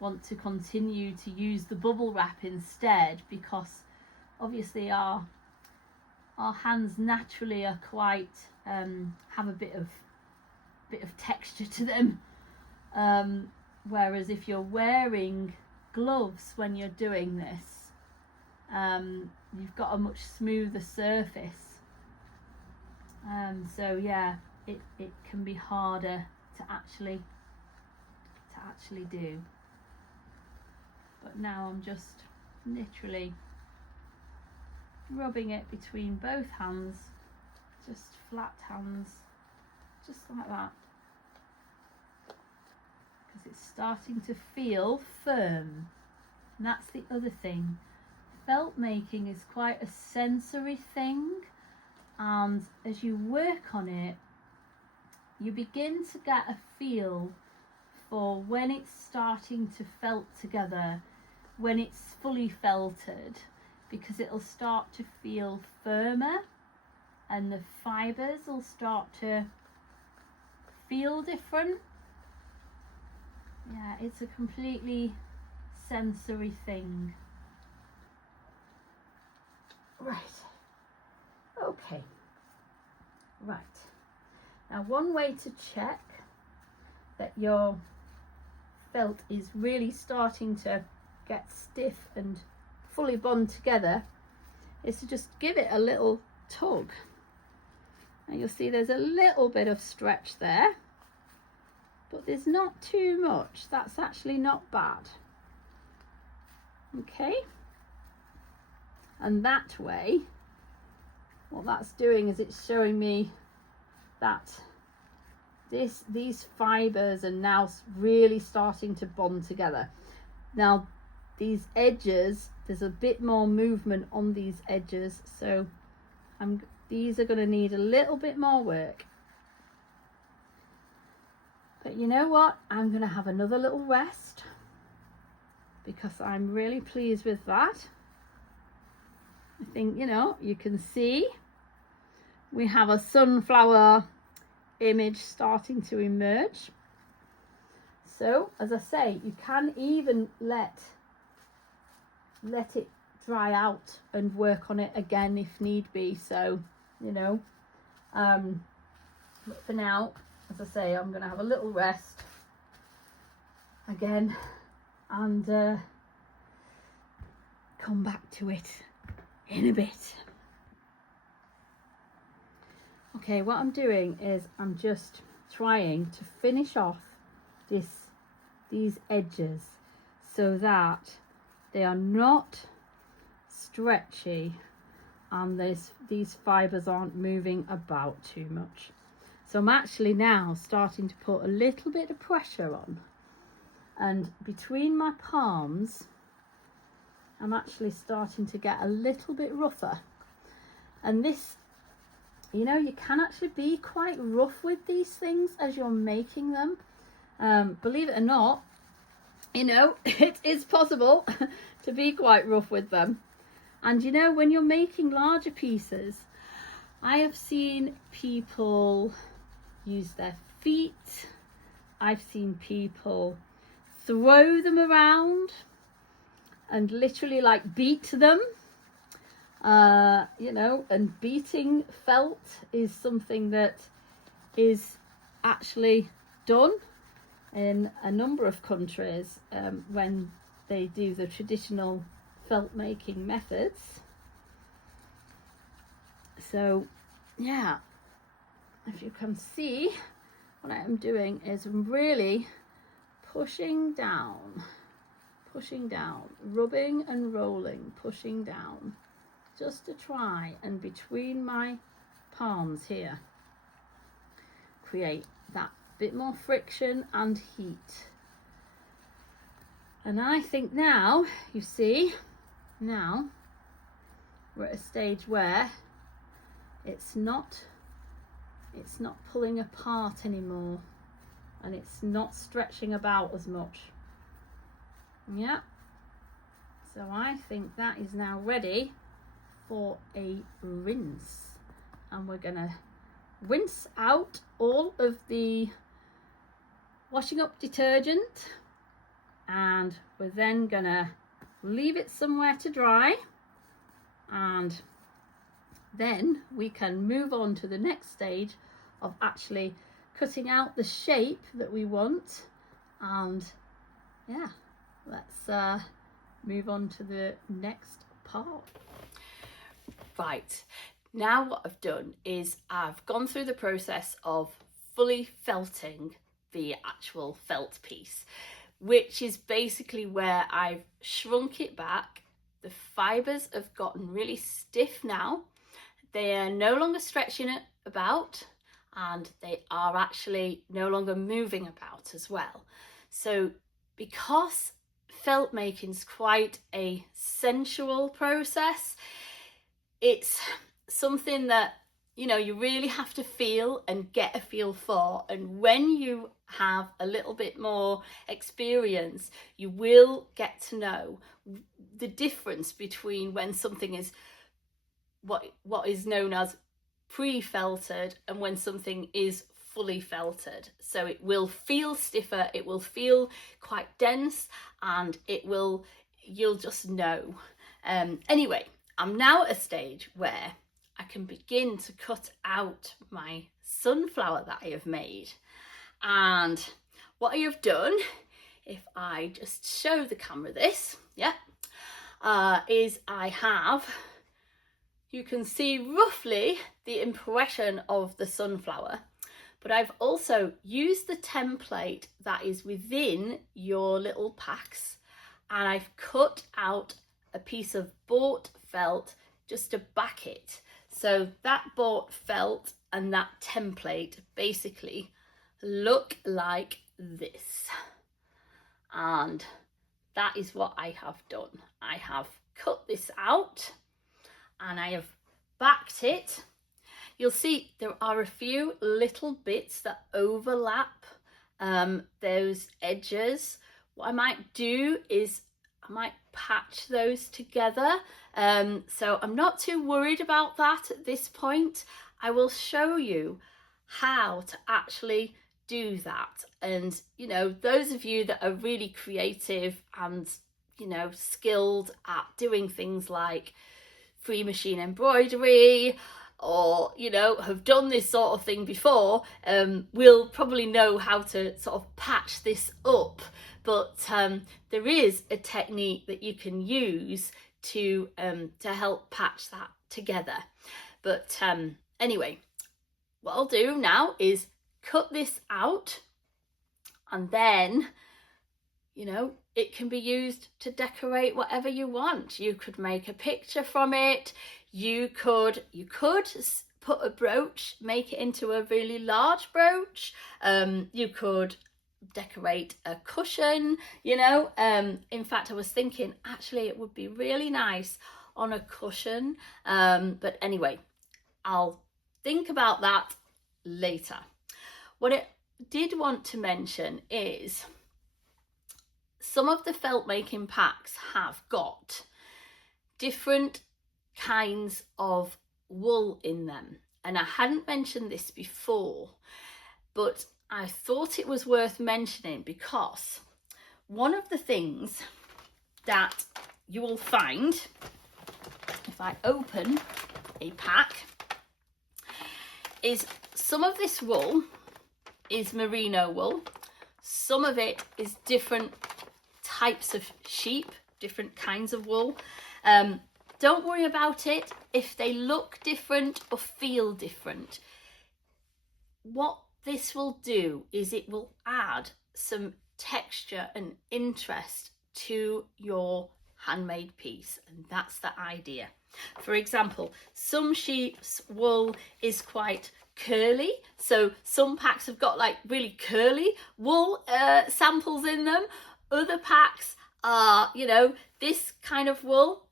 want to continue to use the bubble wrap instead, because obviously our our hands naturally are quite have a bit of texture to them, whereas if you're wearing gloves when you're doing this, you've got a much smoother surface, so yeah, it can be harder to actually do. But now I'm just literally rubbing it between both hands, just flat hands, just like that, because it's starting to feel firm. And that's the other thing, felt making is quite a sensory thing, and as you work on it, you begin to get a feel for when it's starting to felt together, when it's fully felted, because it'll start to feel firmer and the fibres will start to feel different. Yeah, it's a completely sensory thing. Right, okay, right. Now one way to check that your felt is really starting to get stiff and fully bond together is to just give it a little tug, and you'll see there's a little bit of stretch there, but there's not too much. That's actually not bad. Okay, and that way what that's doing is it's showing me that these fibers are now really starting to bond together. Now these edges, there's a bit more movement on these edges, so these are going to need a little bit more work. But you know what, I'm going to have another little rest because I'm really pleased with that. I think, you know, you can see we have a sunflower image starting to emerge. So as I say, you can even let it dry out and work on it again if need be. So, you know, but for now, as I say, I'm going to have a little rest again and come back to it in a bit. Okay, what I'm doing is I'm just trying to finish off these edges so that they are not stretchy and these fibers aren't moving about too much. So I'm actually now starting to put a little bit of pressure on, and between my palms I'm actually starting to get a little bit rougher. And this, you know, you can actually be quite rough with these things as you're making them. Believe it or not, you know, it is possible to be quite rough with them. And you know, when you're making larger pieces, I have seen people use their feet. I've seen people throw them around and literally like beat them. You know, and beating felt is something that is actually done in a number of countries when they do the traditional felt making methods. So yeah, if you can see, what I am doing is I'm really pushing down, rubbing and rolling, pushing down, just to try and between my palms here create that bit more friction and heat. And I think now, you see, now we're at a stage where it's not pulling apart anymore, and it's not stretching about as much. Yeah, so I think that is now ready for a rinse, and we're gonna rinse out all of the washing up detergent, and we're then gonna leave it somewhere to dry, and then we can move on to the next stage of actually cutting out the shape that we want. And yeah, let's move on to the next part. Right, now what I've done is I've gone through the process of fully felting the actual felt piece, which is basically where I've shrunk it back. The fibres have gotten really stiff now. They are no longer stretching it about, and they are actually no longer moving about as well. So because felt making is quite a sensual process, it's something that, you know, you really have to feel and get a feel for. And when you have a little bit more experience, you will get to know the difference between when something is what is known as pre-felted and when something is fully felted. So it will feel stiffer, it will feel quite dense, and you'll just know. Anyway, I'm now at a stage where I can begin to cut out my sunflower that I have made. And what I have done, if I just show the camera this, is I have, you can see roughly the impression of the sunflower, but I've also used the template that is within your little packs, and I've cut out a piece of bought felt just to back it. So that bought felt and that template basically look like this. And that is what I have done. I have cut this out and I have backed it. You'll see there are a few little bits that overlap those edges. What I might do is I might patch those together. So I'm not too worried about that at this point. I will show you how to actually do that. And, you know, those of you that are really creative and, you know, skilled at doing things like free machine embroidery, or, you know, have done this sort of thing before, will probably know how to sort of patch this up. But there is a technique that you can use to help patch that together. But anyway, what I'll do now is cut this out, and then, you know, it can be used to decorate whatever you want. You could make a picture from it. You could put a brooch, make it into a really large brooch. You could decorate a cushion, you know. In fact, I was thinking actually it would be really nice on a cushion. But anyway, I'll think about that later. What I did want to mention is some of the felt making packs have got different kinds of wool in them, and I hadn't mentioned this before, but I thought it was worth mentioning because one of the things that you will find if I open a pack is some of this wool is merino wool, some of it is different types of sheep, different kinds of wool. Don't worry about it if they look different or feel different. What this will do is it will add some texture and interest to your handmade piece, and that's the idea. For example, some sheep's wool is quite curly, so some packs have got like really curly wool samples in them. Other packs are, you know, this kind of wool.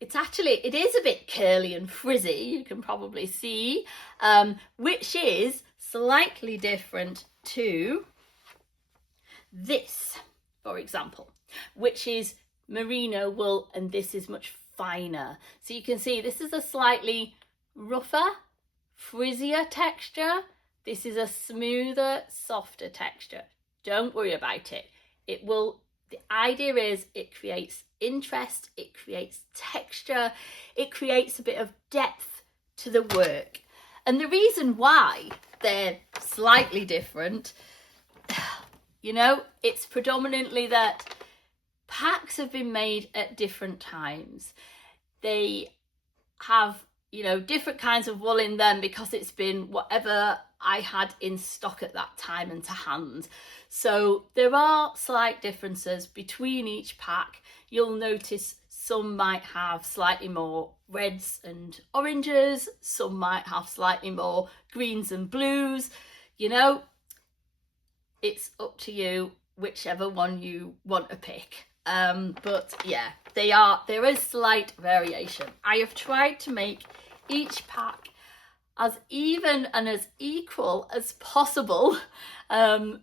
It is a bit curly and frizzy, you can probably see, which is slightly different to this, for example, which is merino wool, and this is much finer. So you can see this is a slightly rougher, frizzier texture. This is a smoother, softer texture. Don't worry about it. The idea is it creates interest, it creates texture, it creates a bit of depth to the work. And the reason why they're slightly different, you know, it's predominantly that packs have been made at different times. They have, you know, different kinds of wool in them because it's been whatever I had in stock at that time and to hand. So there are slight differences between each pack. You'll notice some might have slightly more reds and oranges, some might have slightly more greens and blues. You know, it's up to you whichever one you want to pick. But yeah, there is slight variation. I have tried to make each pack as even and as equal as possible.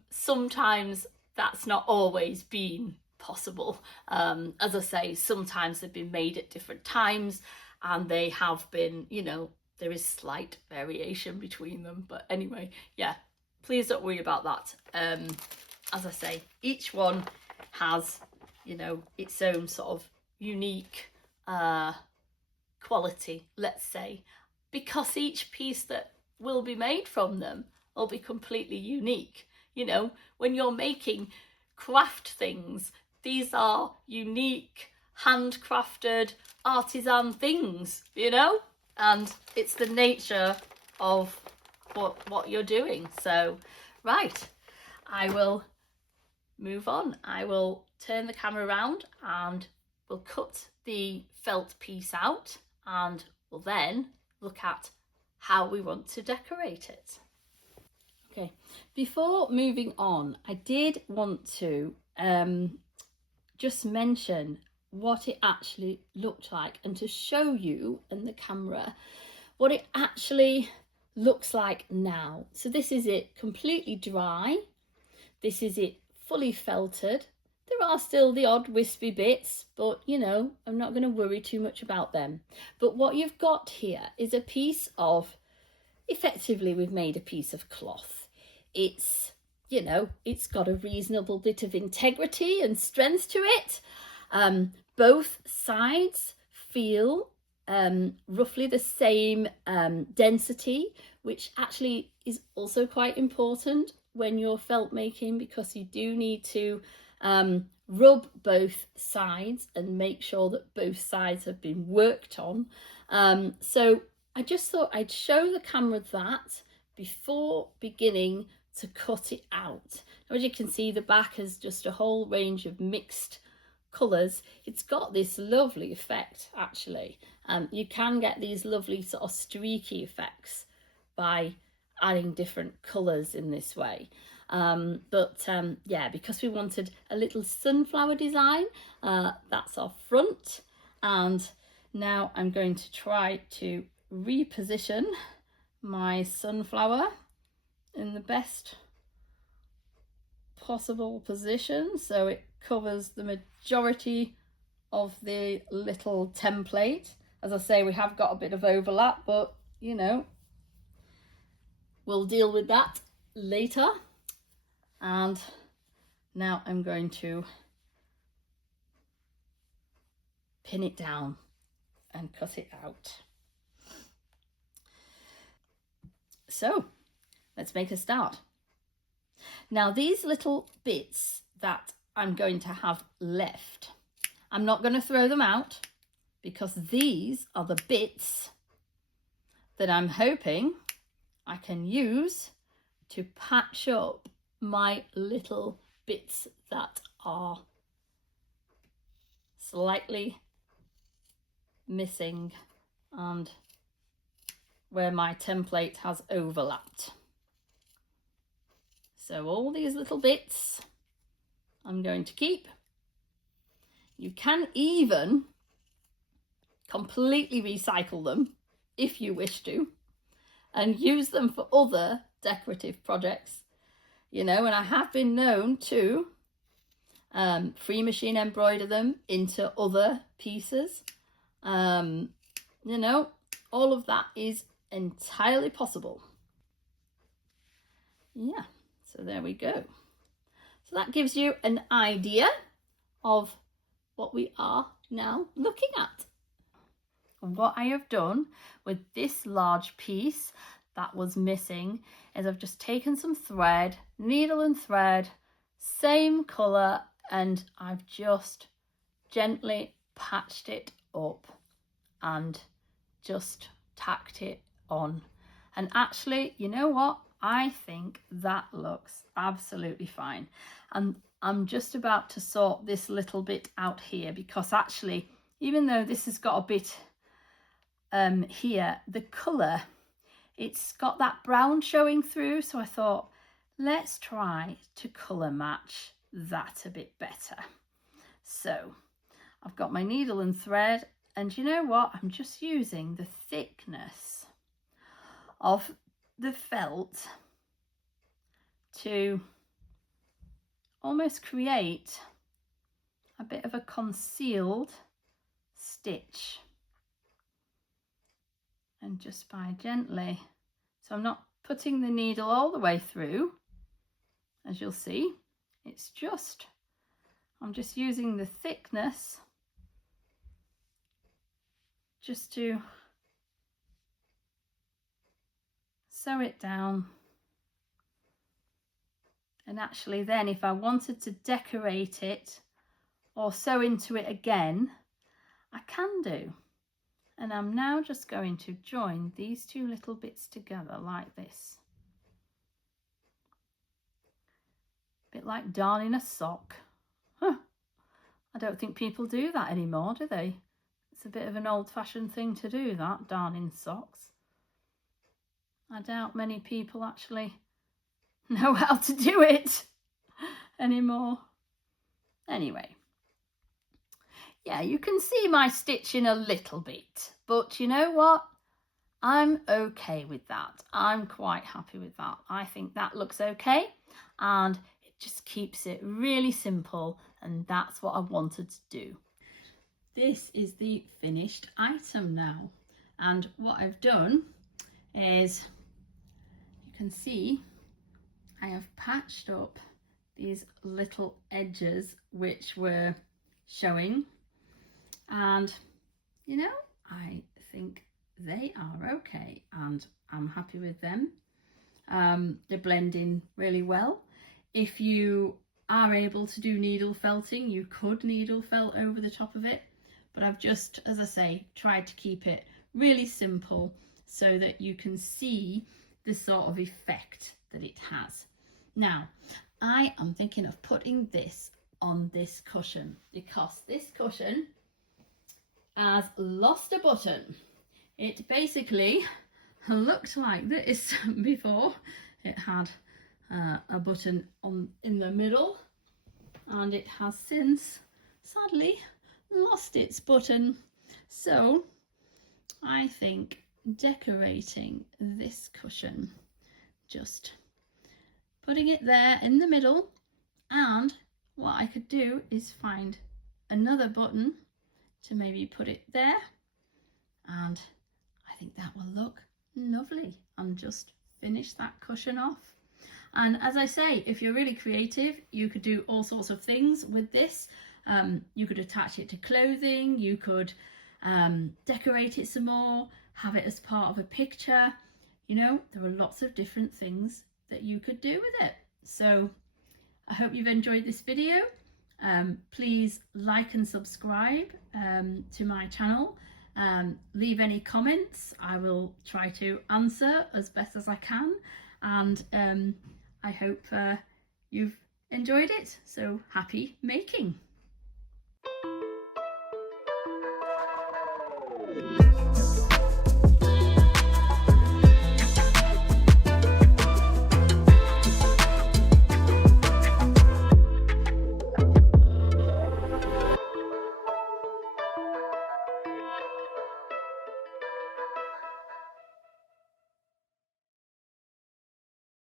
Sometimes that's not always been possible. As I say, sometimes they've been made at different times and they have been, you know, there is slight variation between them. But anyway, yeah, please don't worry about that. As I say, each one has, you know, its own sort of unique quality, let's say, because each piece that will be made from them will be completely unique. You know, when you're making craft things, these are unique, handcrafted, artisan things, you know, and it's the nature of what you're doing. So, right, I will move on. I will turn the camera around and we'll cut the felt piece out and we'll then look at how we want to decorate it. Okay, before moving on, I did want to just mention what it actually looked like and to show you in the camera what it actually looks like now. So this is it completely dry. This is it fully felted. There are still the odd wispy bits, but you know, I'm not going to worry too much about them. But what you've got here is a piece of, effectively we've made a piece of cloth. It's, you know, it's got a reasonable bit of integrity and strength to it. Both sides feel roughly the same density, which actually is also quite important when you're felt making, because you do need to rub both sides and make sure that both sides have been worked on. So I just thought I'd show the camera that before beginning to cut it out. As you can see, the back has just a whole range of mixed colours. It's got this lovely effect actually. You can get these lovely sort of streaky effects by adding different colours in this way. Yeah, because we wanted a little sunflower design, that's our front. And now I'm going to try to reposition my sunflower in the best possible position so it covers the majority of the little template. As I say, we have got a bit of overlap, but you know, we'll deal with that later. And now I'm going to pin it down and cut it out. So let's make a start. Now these little bits that I'm going to have left, I'm not going to throw them out because these are the bits that I'm hoping I can use to patch up my little bits that are slightly missing and where my template has overlapped. So all these little bits I'm going to keep. You can even completely recycle them if you wish to and use them for other decorative projects, you know, and I have been known to free machine embroider them into other pieces. You know, all of that is entirely possible. Yeah, so there we go. So that gives you an idea of what we are now looking at. And what I have done with this large piece that was missing is I've just taken some thread, needle and thread, same colour, and I've just gently patched it up and just tacked it on. And actually, you know what? I think that looks absolutely fine. And I'm just about to sort this little bit out here, because actually, even though this has got a bit here, the colour, it's got that brown showing through. So I thought, let's try to colour match that a bit better. So I've got my needle and thread, and you know what? I'm just using the thickness of the felt to almost create a bit of a concealed stitch. And just by gently, so I'm not putting the needle all the way through, as you'll see, it's just, I'm just using the thickness just to sew it down. And actually then if I wanted to decorate it or sew into it again, I can do. And I'm now just going to join these two little bits together like this. A bit like darning a sock. Huh. I don't think people do that anymore, do they? It's a bit of an old-fashioned thing to do, that, darning socks. I doubt many people actually know how to do it anymore. Anyway. Yeah, you can see my stitching a little bit, but you know what? I'm okay with that. I'm quite happy with that. I think that looks okay, and it just keeps it really simple, and that's what I wanted to do. This is the finished item now, and what I've done is, you can see, I have patched up these little edges which were showing. And you know, I think they are okay, and I'm happy with them. They blend in really well. If you are able to do needle felting, you could needle felt over the top of it, but I've just, as I say, tried to keep it really simple so that you can see the sort of effect that it has. Now, I am thinking of putting this on this cushion, because this cushion has lost a button. It basically looked like this before. It had a button in the middle, and it has since sadly lost its button. So I think decorating this cushion, just putting it there in the middle, and what I could do is find another button to maybe put it there, and I think that will look lovely, and just finish that cushion off. And as I say, if you're really creative, you could do all sorts of things with this. You could attach it to clothing, you could decorate it some more, have it as part of a picture. You know, there are lots of different things that you could do with it. So I hope you've enjoyed this video. Please like and subscribe to my channel. Leave any comments. I will try to answer as best as I can, and I hope you've enjoyed it. So happy making!